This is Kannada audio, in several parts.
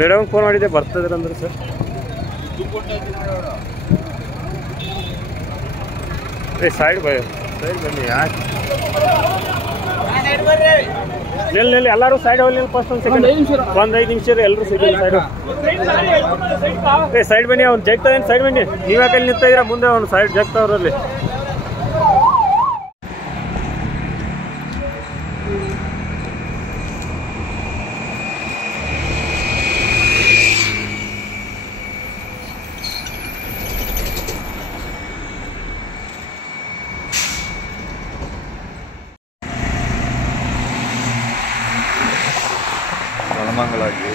ಮೇಡಮ್ ಫೋನ್ ಮಾಡಿದ್ದೆ ಬರ್ತಿದ್ರಂದ್ರೆ ಸರ್ ಸೈಡ್ ಬನ್ನಿ ಯಾಕೆ ನೆಲ್ಲಿ ಎಲ್ಲರೂ ಸೈಡ್ ಹೋಗ್ಲಿ ಫಸ್ಟ್ ಒಂದು ಸೆಕೆಂಡ್ ಒಂದು 5 ನಿಮಿಷ ರೀ ಎಲ್ಲರೂ ಸಿಗಲಿ ಸೈಡ್ ಬನ್ನಿ ಅವ್ನು ಜಗ್ತಾವೇನು ಸೈಡ್ ಬನ್ನಿ ನೀವು ಯಾಕೆ ನಿಂತ ಇದ್ದೀರಾ ಮುಂದೆ ಅವ್ನು ಸೈಡ್ ಜಗ್ತಾವ್ರಲ್ಲಿ ಮಂಗಳಾಗಿ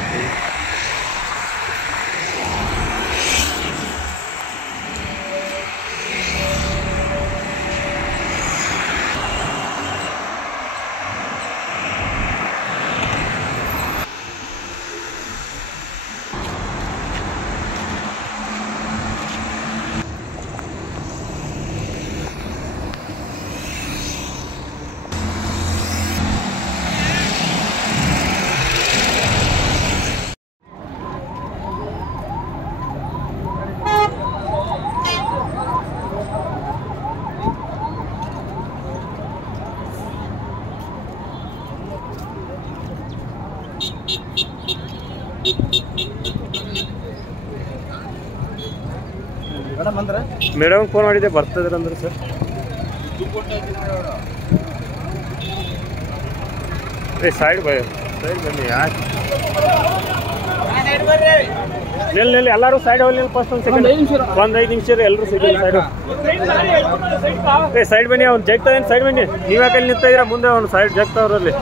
ಮೇಡಮ್ ಫೋನ್ ಮಾಡಿದ್ದೆ ಬರ್ತಿದ್ರಂದ್ರೆ ಸರ್ ಸೈಡ್ ಬನ್ನಿ ಯಾಕೆ ನೆಲ್ಲಿ ಎಲ್ಲರೂ ಸೈಡ್ ಹೋಗ್ಲಿ ಫಸ್ಟ್ ಒಂದು ಸೆಕೆಂಡ್ ಒಂದು 5 ನಿಮಿಷ ರೀ ಎಲ್ಲರೂ ಸಿಗಲಿ ಸೈಡ್ ಬನ್ನಿ ಅವ್ನು ಜಗ್ತಾವೇನು ಸೈಡ್ ಬನ್ನಿ ನೀವು ಯಾಕೆ ನಿಂತ ಇದ್ದೀರಾ ಮುಂದೆ ಅವ್ನು ಸೈಡ್ ಜಗ್ತಾವ್ರಲ್ಲಿ